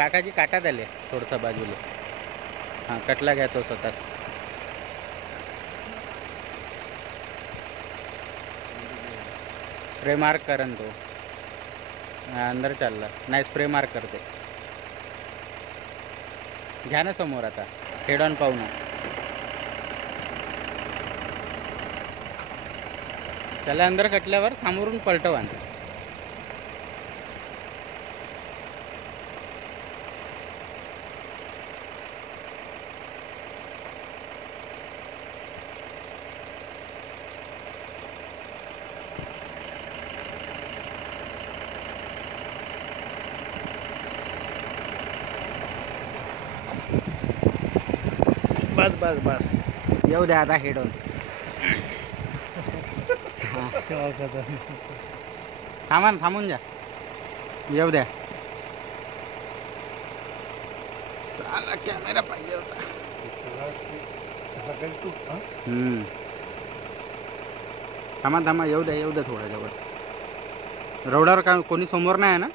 काकाजी काटा त्याले थोडसा बाजूला. हां कटला घ्या तो स्वतःच. स्प्रे मार्क करन तो. अंदर चालला नाही स्प्रे मार्क करते. घ्या ना समोर आता हेड ऑन पाहू ना. त्याला अंदर कटल्यावर सामोरून पलटवा. बस बस बस येऊ द्या आता हेड ऑन. थांबा ना थांबून जा येऊ द्या. साला कॅमेरा पाहिजे होता. थांबा थांबा येऊ द्या थोडं जवळ. रोडावर का कोणी समोर नाही आहे ना.